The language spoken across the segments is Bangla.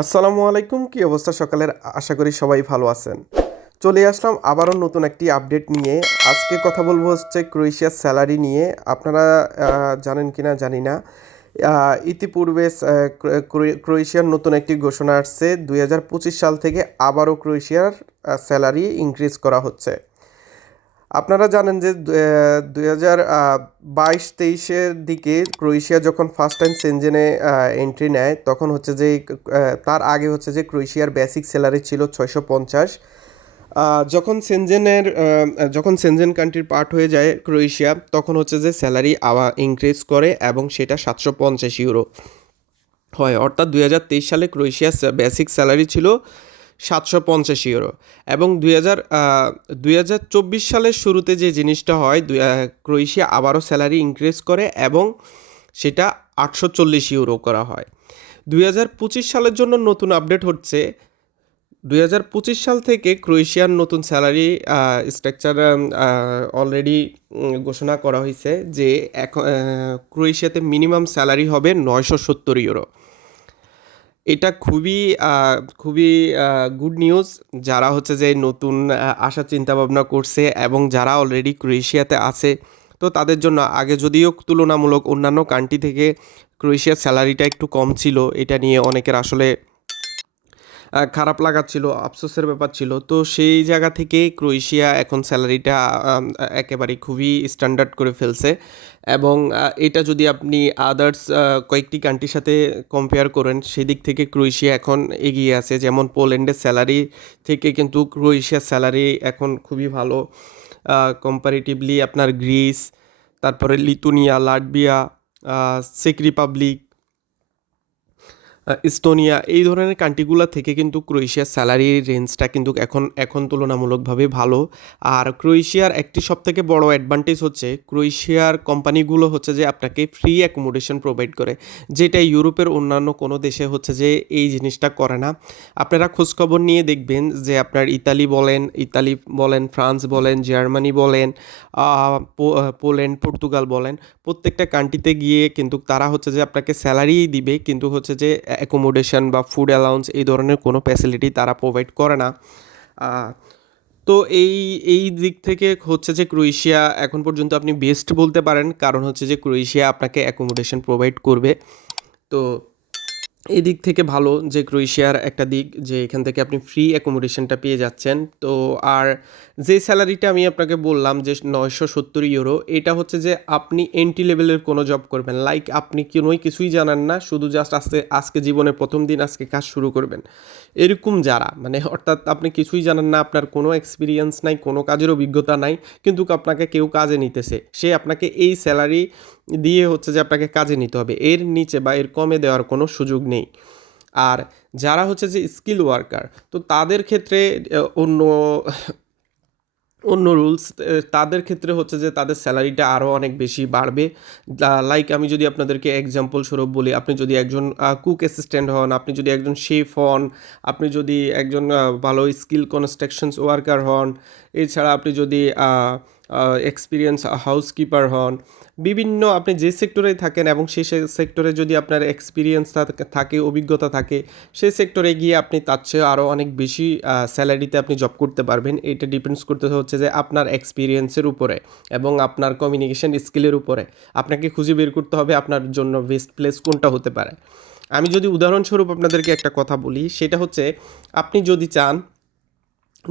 আসসালামু আলাইকুম, কি অবস্থা সকালের? আশা করি সবাই ভালো আছেন। চলে আসলাম আবারও নতুন একটি আপডেট নিয়ে। আজকে কথা বলব হচ্ছে ক্রোয়েশিয়ার স্যালারি নিয়ে। আপনারা জানেন কিনা জানি না। ইতিপূর্বে ক্রোয়েশিয়ার নতুন একটি ঘোষণা আসছে। দু হাজার পঁচিশ সাল থেকে আবারও ক্রোয়েশিয়ার স্যালারি ইনক্রিজ করা হচ্ছে। আপনারা জানেন যে দুই হাজার বাইশ, তেইশের দিকে ক্রোয়েশিয়া যখন ফার্স্ট টাইম সেনজেনে এন্ট্রি নেয়, তখন হচ্ছে যে তার আগে হচ্ছে যে ক্রোয়েশিয়ার বেসিক স্যালারি ছিল ছয়শো পঞ্চাশ। যখন সেনজেনের যখন সেনজেন কান্ট্রির পার্ট হয়ে যায় ক্রোয়েশিয়া, তখন হচ্ছে যে স্যালারি আবার ইনক্রিজ করে এবং সেটা সাতশো পঞ্চাশ ইউরো হয়। অর্থাৎ দুই হাজার তেইশ সালে ক্রোয়েশিয়ার বেসিক স্যালারি ছিল সাতশো পঞ্চাশ ইউরো এবং দুই হাজার দুই হাজার চব্বিশ সালের শুরুতে যে জিনিসটা হয় ক্রোয়েশিয়া আবারও স্যালারি ইনক্রিজ করে এবং সেটা আটশো চল্লিশ ইউরো করা হয়। দুই হাজার পঁচিশ সালের জন্য নতুন আপডেট হচ্ছে। দুই হাজার পঁচিশ সাল থেকে ক্রোয়েশিয়ার নতুন স্যালারি স্ট্রাকচার অলরেডি ঘোষণা করা হয়েছে যে এখন ক্রোয়েশিয়াতে মিনিমাম স্যালারি হবে নয়শো সত্তর ইউরো এটা খুবই খুবই গুড নিউজ যারা হচ্ছে যে নতুন আসার চিন্তা ভাবনা করছে এবং যারা অলরেডি ক্রোয়েশিয়াতে আছে, তো তাদের জন্য আগে যদিও তুলনামূলক অন্যান্য কান্ট্রি থেকে ক্রোয়েশিয়ার স্যালারিটা একটু কম ছিল, এটা নিয়ে অনেকের আসলে খারাপ লাগাচ্ছিল, আফসোসের ব্যাপার ছিল। তো সেই জায়গা থেকে ক্রোয়েশিয়া এখন স্যালারিটা একেবারে খুবই স্ট্যান্ডার্ড করে ফেলছে। এবং এটা যদি আপনি আদার্স কয়েকটি কান্ট্রির সাথে কম্পেয়ার করেন, সেদিক থেকে ক্রোয়েশিয়া এখন এগিয়ে আছে। যেমন পোল্যান্ডের স্যালারি থেকে কিন্তু ক্রোয়েশিয়ার স্যালারি এখন খুবই ভালো। কম্পারেটিভলি আপনার গ্রিস, তারপরে লিতুনিয়া লাটভিয়া চেক রিপাবলিক ইস্তোনিয়া, এই ধরনের কান্ট্রিগুলো থেকে কিন্তু ক্রোয়েশিয়ার স্যালারির রেঞ্জটা কিন্তু এখন এখন তুলনামূলকভাবে ভালো। আর ক্রোয়েশিয়ার একটি সবথেকে বড় অ্যাডভান্টেজ হচ্ছে, ক্রোয়েশিয়ার কোম্পানিগুলো হচ্ছে যে আপনাকে ফ্রি অ্যাকোমোডেশন প্রোভাইড করে, যেটা ইউরোপের অন্যান্য কোনো দেশে হচ্ছে যে এই জিনিসটা করে না। আপনারা খোঁজখবর নিয়ে দেখবেন যে আপনার ইতালি বলেন ইতালি বলেন, ফ্রান্স বলেন, জার্মানি বলেন পোল্যান্ড, পর্তুগাল বলেন, প্রত্যেকটা কান্ট্রিতে গিয়ে কিন্তু তারা হচ্ছে যে আপনাকে স্যালারিই দিবে, কিন্তু হচ্ছে যে অ্যাকোমোডেশন বা ফুড অ্যালাউন্স এই ধরনের কোনো ফ্যাসিলিটি তারা প্রোভাইড করে না। তো এই এই দিক থেকে হচ্ছে যে ক্রোয়েশিয়া এখন পর্যন্ত আপনি বেস্ট বলতে পারেন। কারণ হচ্ছে যে ক্রোয়েশিয়া আপনাকে অ্যাকোমোডেশন প্রোভাইড করবে। তো এই দিক থেকে ভালো যে ক্রোয়েশিয়ার একটা দিক যে এখান থেকে আপনি ফ্রি অ্যাকোমোডেশনটা পেয়ে যাচ্ছেন। তো আর যে স্যালারিটা আমি আপনাকে বললাম যে নয়শো সত্তর ইউরো এটা হচ্ছে যে আপনি এন্ট্রি লেভেলের কোনো জব করবেন। লাইক আপনি কোনোই কিছুই জানান না, শুধু জাস্ট আজকে আজকে জীবনের প্রথম দিন, আজকে কাজ শুরু করবেন। এরকম যারা মানে অর্থাৎ আপনি কিছুই জানান না, আপনার কোনো এক্সপিরিয়েন্স নাই, কোনো কাজের অভিজ্ঞতা নাই, কিন্তু আপনাকে কেউ কাজে নিতেছে, সে আপনাকে এই স্যালারি দিয়ে হচ্ছে যে আপনাকে কাজে নিতে হবে। এর নিচে বা এর কমে দেওয়ার কোনো সুযোগ নেই। আর যারা হচ্ছে যে স্কিল ওয়ার্কার তো তাদের ক্ষেত্রে অন্য অন্য রুলস তাদের ক্ষেত্রে হচ্ছে যে তাদের স্যালারিটা আরও অনেক বেশি বাড়বে। লাইক আমি যদি আপনাদেরকে এক্সাম্পল স্বরূপ বলি, আপনি যদি একজন কুক অ্যাসিস্ট্যান্ট হন, আপনি যদি একজন শেফ হন, আপনি যদি একজন ভালো স্কিল কনস্ট্রাকশনস ওয়ার্কার হন, এছাড়া আপনি যদি এক্সপিরিয়েন্স হাউসকিপার হন বিভিন্ন আপনি যে সেক্টরে থাকেন এবং সেই সেক্টরে যদি আপনার এক্সপিরিয়েন্স থাকে অভিজ্ঞতা থাকে, সেই সেক্টরে গিয়ে আপনি তার চেয়ে আরও অনেক বেশি স্যালারিতে আপনি জব করতে পারবেন। এটা ডিপেন্ডস করতে হচ্ছে যে আপনার এক্সপিরিয়েন্সের উপরে এবং আপনার কমিউনিকেশন স্কিলের উপরে। আপনাকে খুঁজে বের করতে হবে আপনার জন্য বেস্ট প্লেস কোনটা হতে পারে। আমি যদি উদাহরণস্বরূপ আপনাদেরকে একটা কথা বলি, সেটা হচ্ছে আপনি যদি চান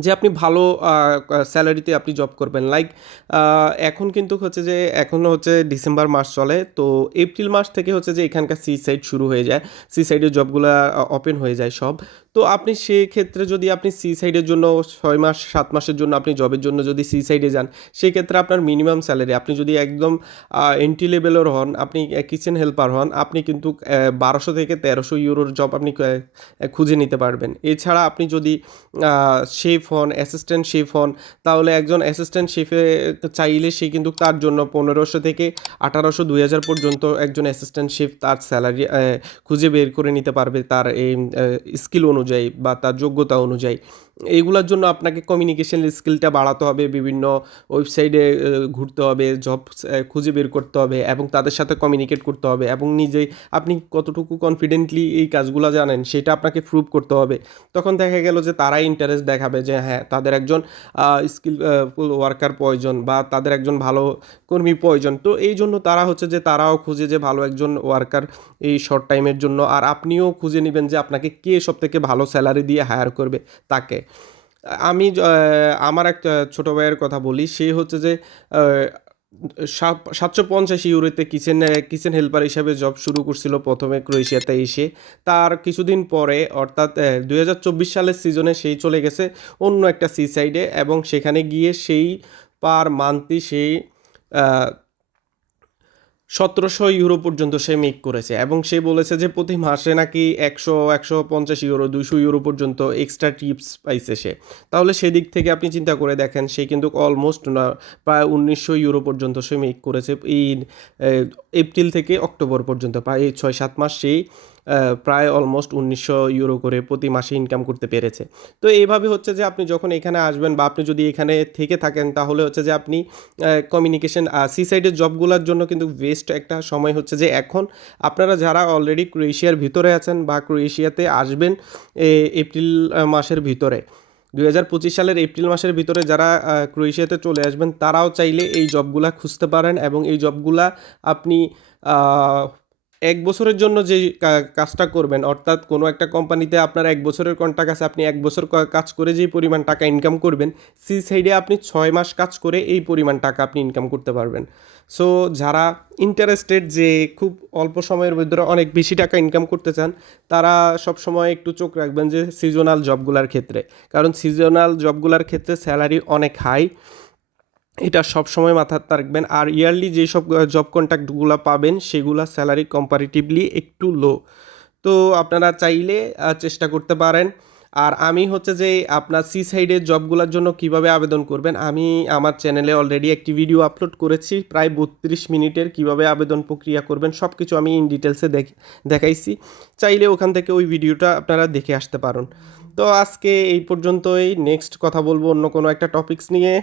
যে আপনি ভালো স্যালারিতে আপনি জব করবেন। লাইক এখন কিন্তু হচ্ছে যে এখনও হচ্ছে ডিসেম্বর মাস চলে, তো এপ্রিল মাস থেকে হচ্ছে যে, এখানকার সি সাইড শুরু হয়ে যায়। সি সাইডের জবগুলো ওপেন হয়ে যায় সব। তো আপনি সেক্ষেত্রে যদি আপনি সি সাইডের জন্য ছয় মাস, সাত মাসের জন্য আপনি জবের জন্য যদি সি সাইডে যান, সেক্ষেত্রে আপনার মিনিমাম স্যালারি আপনি যদি একদম এন্ট্রি লেভেলের হন, আপনি কিচেন হেল্পার হন, আপনি কিন্তু বারোশো থেকে তেরোশো ইউরোর জব আপনি খুঁজে নিতে পারবেন। এছাড়া আপনি যদি শেফ হন অ্যাসিস্ট্যান্ট শেফ হন, তাহলে একজন অ্যাসিস্ট্যান্ট শেফে চাইলে সে কিন্তু তার জন্য পনেরোশো থেকে আঠারোশো, দুই হাজার পর্যন্ত একজন অ্যাসিস্ট্যান্ট শেফ তার স্যালারি খুঁজে বের করে নিতে পারবে তার এই স্কিল অনুযায়ী। বা তার যোগ্যতা অনুযায়ী। এইগুলোর জন্য আপনাকে কমিউনিকেশন স্কিলটা বাড়াতে হবে, বিভিন্ন ওয়েবসাইটে ঘুরতে হবে জব খুঁজে বের করতে হবে এবং তাদের সাথে কমিউনিকেট করতে হবে এবং নিজেই আপনি কতটুকু কনফিডেন্টলি এই কাজগুলো জানেন সেটা আপনাকে প্রুভ করতে হবে। তখন দেখা গেল যে তারাই ইন্টারেস্ট দেখাবে যে হ্যাঁ তাদের একজন স্কিল ওয়ার্কার প্রয়োজন বা তাদের একজন ভালো কর্মী প্রয়োজন। তো এই জন্য তারা হচ্ছে যে তারাও খুঁজে যে ভালো একজন ওয়ার্কার এই শর্ট টাইমের জন্য। আর আপনিও খুঁজে নেবেন যে আপনাকে কে সব থেকে ভালো স্যালারি দিয়ে হায়ার করবে তাকে। আমি আমার এক ছোটো ভাইয়ের কথা বলি। সে হচ্ছে যে সাতশো পঞ্চাশ ইউরোতে কিচেন কিচেন হেল্পার হিসাবে জব শুরু করছিল প্রথমে ক্রোয়েশিয়াতে এসে। তার কিছুদিন পরে, অর্থাৎ দুই হাজার চব্বিশ সালের সিজনে সেই চলে গেছে অন্য একটা সি সাইডে এবং সেখানে গিয়ে সেই পার মান্থলি সেই সতেরোশো ইউরো পর্যন্ত সে মেক করেছে এবং সে বলেছে যে প্রতি মাসে নাকি একশো একশো পঞ্চাশ ইউরো দুশো ইউরো পর্যন্ত এক্সট্রা টিপস পাইছে সে। তাহলে সেদিক থেকে আপনি চিন্তা করে দেখেন, সে কিন্তু অলমোস্ট না, প্রায় উনিশশো ইউরো পর্যন্ত সে মেক করেছে। এই এপ্রিল থেকে অক্টোবর পর্যন্ত, প্রায় ছয়, সাত মাস সেই প্রায় অলমোস্ট উনিশশো ইউরো করে প্রতি মাসে ইনকাম করতে পেরেছে। তো এইভাবে হচ্ছে যে আপনি যখন এখানে আসবেন বা আপনি যদি এখানে থেকে থাকেন, তাহলে হচ্ছে যে আপনি কমিউনিকেশন সি সাইডের জবগুলোর জন্য কিন্তু বেস্ট একটা সময় হচ্ছে যে এখন আপনারা যারা অলরেডি ক্রোয়েশিয়ার ভিতরে আছেন বা ক্রোয়েশিয়াতে আসবেন এপ্রিল মাসের ভিতরে, দুই হাজার পঁচিশ সালের এপ্রিল মাসের ভিতরে যারা ক্রোয়েশিয়াতে চলে আসবেন, তারাও চাইলে এই জবগুলা খুঁজতে পারেন এবং এই জবগুলা আপনি এক বছরের জন্য যে কাজটা করবেন, অর্থাৎ কোনো একটা কোম্পানিতে আপনার এক বছরের কন্ট্রাক্ট আছে, আপনি এক বছর কাজ করে যেই পরিমাণ টাকা ইনকাম করবেন সি সাইডে আপনি ছয় মাস কাজ করে এই পরিমাণ টাকা আপনি ইনকাম করতে পারবেন। সো যারা ইন্টারেস্টেড যে খুব অল্প সময়ের ভিতরে অনেক বেশি টাকা ইনকাম করতে চান, তারা সব সময় একটু চোখ রাখবেন যে সিজনাল জবগুলোর ক্ষেত্রে। কারণ সিজনাল জবগুলার ক্ষেত্রে স্যালারি অনেক হাই এটা সব সময় মাথায় রাখবেন। আর ইয়ারলি যেসব জব কন্ট্যাক্টগুলো পাবেন, সেগুলো স্যালারি কম্পারিটিভলি একটু লো তো আপনারা চাইলে চেষ্টা করতে পারেন। আর আমি হচ্ছে যে আপনার সি সাইডের জবগুলোর জন্য কীভাবে আবেদন করবেন, আমি আমার চ্যানেলে অলরেডি একটি ভিডিও আপলোড করেছি, প্রায় বত্রিশ মিনিটের কীভাবে আবেদন প্রক্রিয়া করবেন সব কিছু আমি ইন ডিটেলসে দেখ, দেখাইছি। চাইলে ওখান থেকে ওই ভিডিওটা আপনারা দেখে আসতে পারেন। তো আজকে এই পর্যন্তই নেক্সট কথা বলব অন্য কোনো একটা টপিকস নিয়ে।